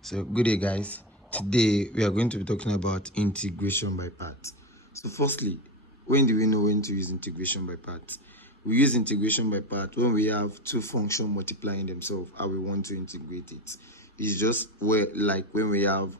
So good day, guys. Today we are going to be talking about integration by parts. So firstly, when do we know when to use integration by parts? We use integration by part when we have two functions multiplying themselves and we want to integrate it. It's just like when we have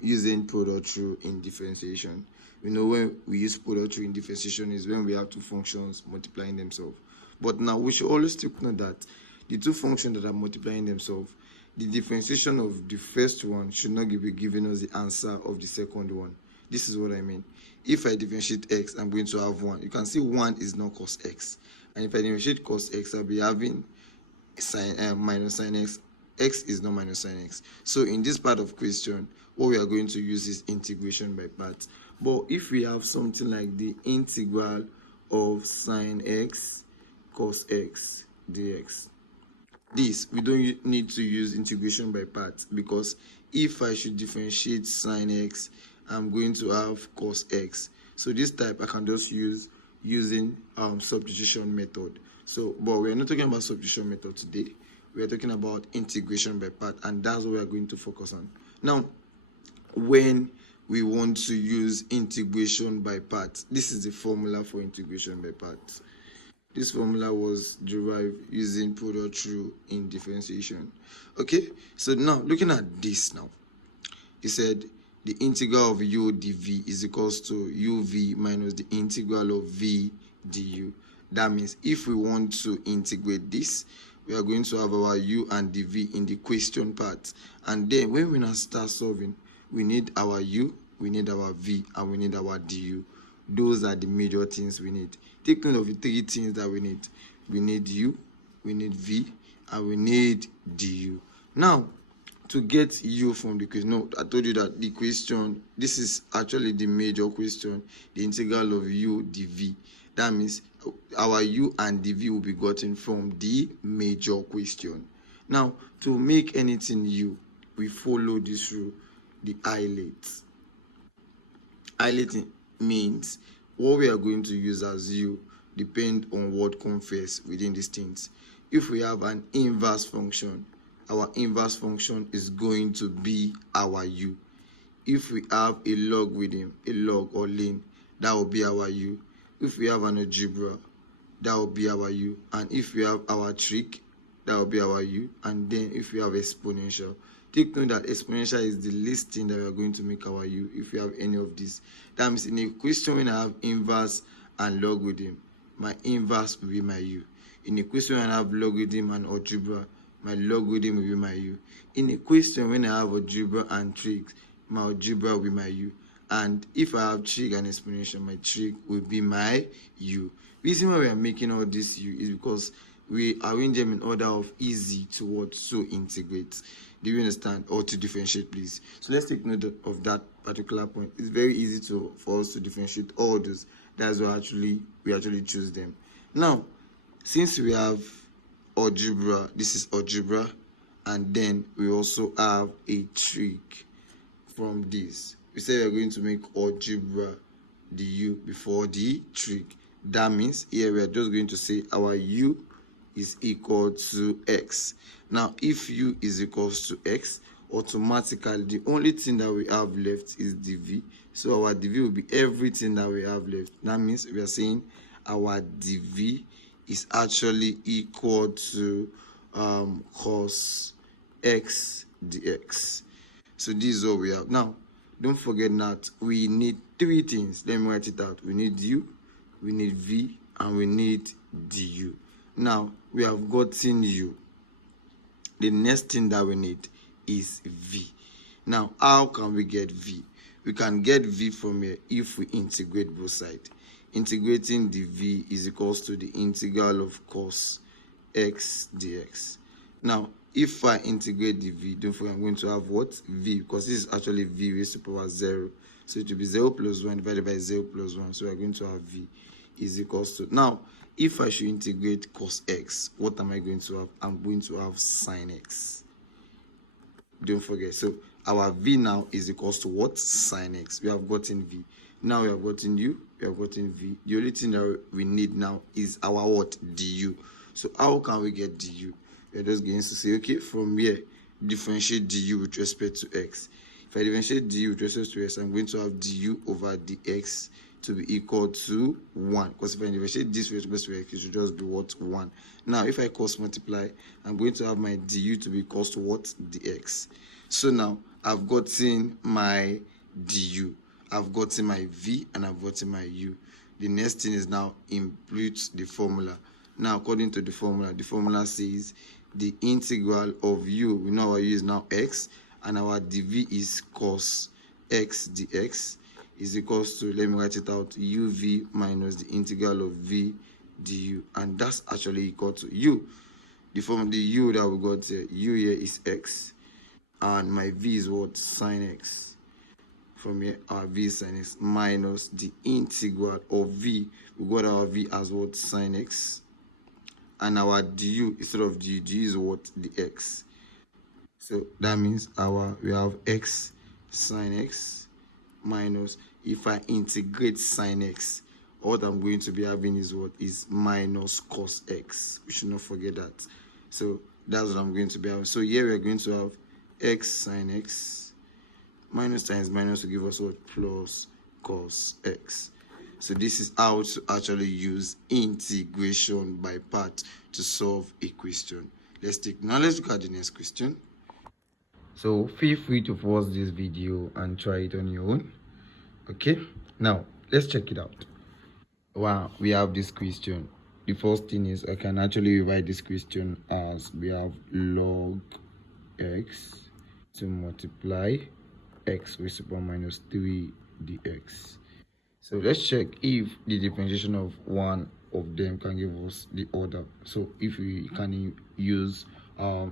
using product rule in differentiation. When we use product rule in differentiation is when we have two functions multiplying themselves. But now we should always take note that the two functions that are multiplying themselves, the differentiation of the first one should not be giving us the answer of the second one. This is what I mean. If I differentiate x, I'm going to have 1. You can see 1 is not cos x. And if I differentiate cos x, I'll be having minus sin x. X is not minus sin x. So in this part of question, what we are going to use is integration by parts. But if we have something like the integral of sin x cos x dx, this we don't need to use integration by parts, because if I should differentiate sin x, I'm going to have cos x. So this type I can just use using substitution method. So but we're not talking about substitution method today. We are talking about integration by part, and that's what we are going to focus on. Now, when we want to use integration by parts, this is the formula for integration by parts. This formula was derived using product rule in differentiation. Okay, so now looking at this now, he said the integral of u dv is equals to uv minus the integral of v du. That means if we want to integrate this, we are going to have our u and dv in the question part, and then when we now start solving, we need our u, we need our v, and we need our du. Those are the major things we need. Take note of the three things that we need. We need u, we need v, and we need du. Now, to get u from the question, no, I told you that the question, this is actually the major question, the integral of u dv. That means our u and dv will be gotten from the major question. Now, to make anything u, we follow this rule, the islet. Islet means what we are going to use as u depend on what comes first within these things. If we have an inverse function, our inverse function is going to be our u. If we have a logarithm, a log or ln, that will be our u. If we have an algebra, that will be our u. And if we have our trig, that will be our u. And then if we have exponential, take note that exponential is the least thing that we are going to make our u if we have any of this. That means in a question when I have inverse and logarithm, my inverse will be my u. In a question when I have logarithm and algebra, my logarithm will be my u. In a question when I have algebra and trig, my algebra will be my u. And if I have trig and exponential, my trig will be my u. Reason why we are making all this u is because we arrange them in order of easy to what, to integrate. Do you understand? Or to differentiate, please. So let's take note of that particular point. It's very easy for us to differentiate all those. That's why we actually choose them. Now, since we have algebra, this is algebra, and then we also have a trig from this. We say we're going to make algebra du before the trig. That means here we are just going to say our u is equal to x. Now, if u is equals to x, automatically the only thing that we have left is dv. So our dv will be everything that we have left. That means we are saying our dv is actually equal to cos x dx. So this is what we have. Now, don't forget that we need three things. Let me write it out. We need u, we need v, and we need du. Now, we have gotten u. The next thing that we need is v. Now, how can we get v? We can get v from here if we integrate both sides. Integrating the v is equals to the integral of cos x dx. Now, if I integrate the v, don't forget I'm going to have what? V, because this is actually v raised to power 0. So it will be 0 plus 1 divided by 0 plus 1. So we are going to have v is equals to, now, if I should integrate cos x, what am I going to have? I'm going to have sin x. Don't forget. So our v now is equals to what? Sin x. We have gotten v. Now we have gotten u, we have gotten v. The only thing that we need now is our what? Du. So how can we get du? We're just going to say, okay, from here, differentiate du with respect to x. If I differentiate du with respect to x, I'm going to have du over dx to be equal to 1. Because if I differentiate this with respect to x, it should just be what? 1. Now, if I cross multiply, I'm going to have my du to be equal to what? Dx. So now, I've gotten my du, I've gotten my v, and I've gotten my u. The next thing is now impute the formula. Now, according to the formula says the integral of u, we know our u is now x, and our dv is cos x dx is equals to, let me write it out, uv minus the integral of v du, and that's actually equal to u. The u that we got here, u here is x, and my v is what? Sine x. From here, our v is sine x minus the integral of v. We got our v as what? Sine x. And our du, instead of du is what? The x. So that means we have x sine x minus, if I integrate sine x, what I'm going to be having is what? Is minus cos x. We should not forget that. So that's what I'm going to be having. So here we're going to have x sine x minus times minus to give us what? Plus cos x. So this is how to actually use integration by part to solve a question. Let's look at the next question. So feel free to pause this video and try it on your own. Okay, now let's check it out. Wow, we have this question. The first thing is I can actually write this question as we have log x to multiply x raised to the power minus 3 dx. So let's check if the differentiation of one of them can give us the other. So if we can use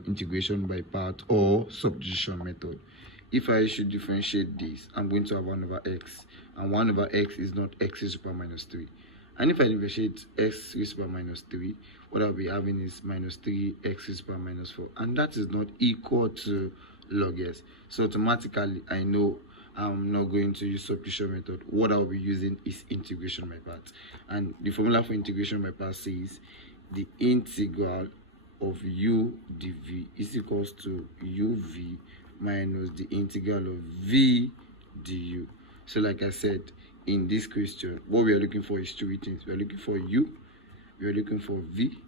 integration by part or substitution method. If I should differentiate this, I'm going to have 1 over x, and 1 over x is not x raised to the power minus 3. And if I differentiate x raised to the power minus 3, what I'll be having is minus 3 x raised to the power minus 4, and that is not equal to log s. So automatically I know I'm not going to use substitution method. What I'll be using is integration by parts. And the formula for integration by parts says the integral of u dv is equals to uv minus the integral of v du. So like I said, in this question, what we are looking for is 3 things. We are looking for u, we are looking for v,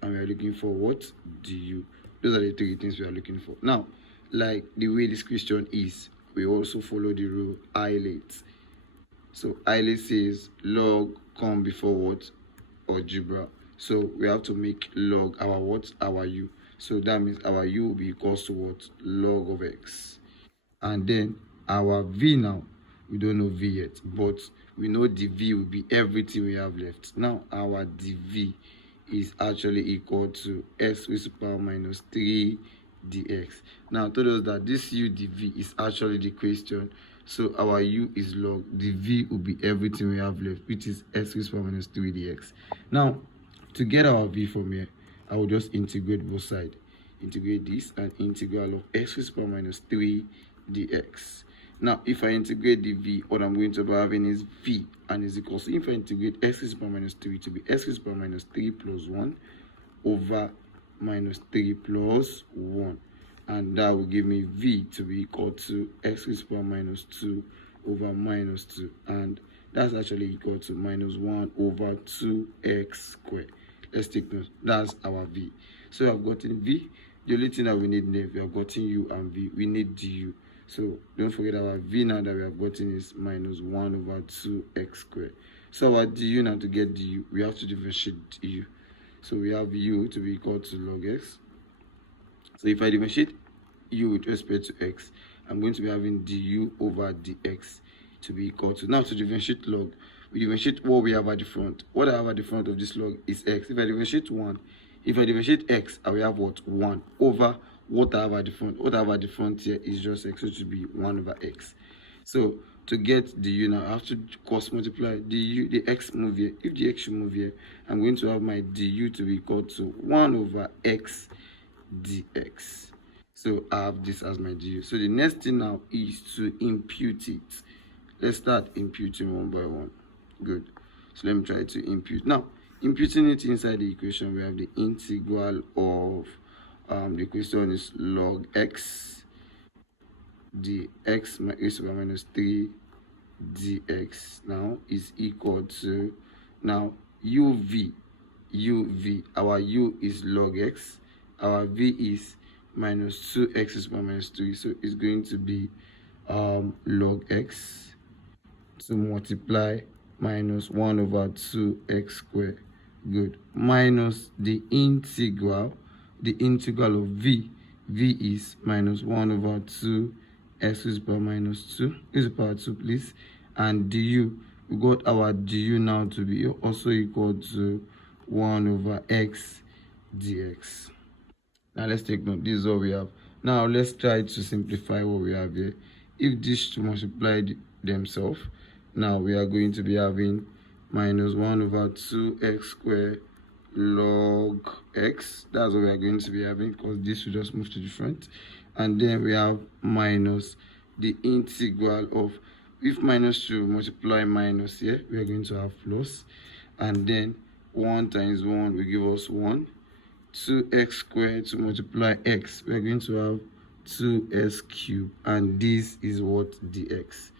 and we are looking for what? Du. Those are the 3 things we are looking for. Now, like the way this question is, we also follow the rule ILATE. So ILATE says log come before what? Algebra. So we have to make log our what? Our u. So that means our u will be equals to what? Log of x. And then our v now, we don't know v yet, but we know the v will be everything we have left. Now our dv is actually equal to x raised to the power minus 3 dx. Now told us that this u dv is actually the question, so our u is log, the v will be everything we have left, which is x raised to the power minus 3 dx. Now to get our v from here, I will just integrate both sides. Integrate this and integral of x raised to the power minus 3 dx. Now if I integrate the v, what I'm going to be having is v, and is equal to, if I integrate x raised to the power minus 3 to be x raised to the power minus 3 plus 1 over minus 3 plus 1, and that will give me v to be equal to x raised to the power minus 2 over minus 2, and that's actually equal to minus 1 over 2x squared. Let's take note, that's our v. So I've gotten v. The only thing that we need now, we have gotten u and v, we need du. So don't forget our v now that we have gotten is minus 1 over 2x squared. So our du now, to get du, we have to differentiate u. So we have u to be equal to log x. So if I differentiate u with respect to x, I'm going to be having du over dx to be equal to, now to differentiate log, we differentiate what we have at the front. What I have at the front of this log is x. If I differentiate 1, if I differentiate x, I will have what? 1 over what I have at the front. What I have at the front here is just x, so it should be 1 over x. So to get the u now, I have to cross multiply the x move here. If the x should move here, I'm going to have my du to be equal to 1 over x dx. So I have this as my du. So the next thing now is to impute it. Let's start imputing one by one. Good. So let me try to impute. Now, imputing it inside the equation, we have the integral of The question is log x, the x raised to the power minus 3 dx now is equal to, now uv, our u is log x, our v is minus 2x raised to the power minus 3, so it's going to be log x to multiply minus 1 over 2x squared, good, minus the integral of v is minus 1 over 2 x to the power minus 2 is the power 2, please, and du, we got our du now to be also equal to 1 over x dx. Now let's take note, this is what we have. Now let's try to simplify what we have here. If these two multiply themselves, now we are going to be having minus 1 over 2x squared log x. That's what we are going to be having, because this will just move to the front. And then we have minus the integral of, if minus 2 multiply minus here, we are going to have plus. And then 1 times 1 will give us 1. 2x squared to multiply x, we are going to have 2s cubed, and this is what dx.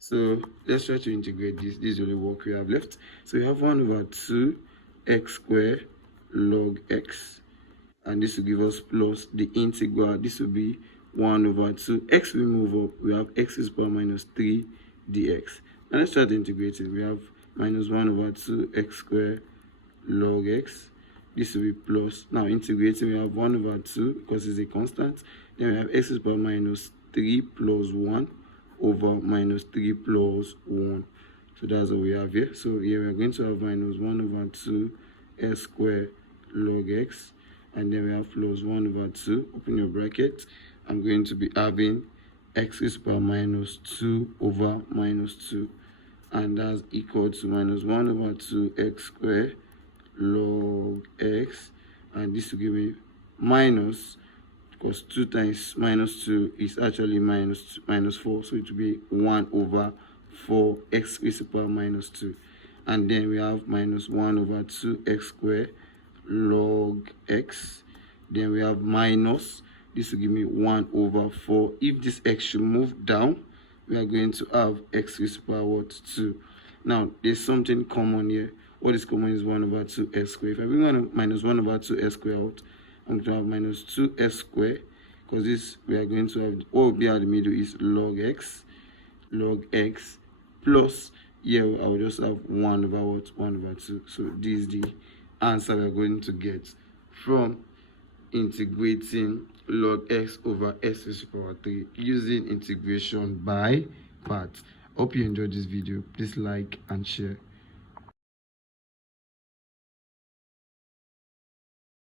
So let's try to integrate this. This is the only work we have left. So we have 1 over 2x squared log x, and this will give us plus the integral. This will be 1 over 2. X will move up. We have x to the power minus 3 dx. Now let's try to integrate it. We have minus 1 over 2x squared log x. This will be plus. Now integrating, we have 1 over 2 because it's a constant. Then we have x to the power minus 3 plus 1 over minus 3 plus 1. So that's what we have here. So here we are going to have minus 1 over 2 s squared log x. And then we have plus 1 over 2. Open your bracket. I'm going to be having x to the power minus 2 over minus 2. And that's equal to minus 1 over 2 x squared log x, and this will give me minus, because 2 times minus 2 is actually minus 4, so it will be 1 over 4 x raised to the power minus 2. And then we have minus 1 over 2 x squared log x. Then we have minus, this will give me 1 over 4. If this x should move down, we are going to have x raised to the power 2. Now there's something common here. What is common is 1 over 2s squared. If I bring minus 1 over 2s squared out, I'm going to have minus 2s squared, because this we are going to have, what will be at the middle is log x, plus, here I will just have 1 over what? 1 over 2. So this is the answer we are going to get from integrating log x over s to the power 3 using integration by parts. Hope you enjoyed this video. Please like and share.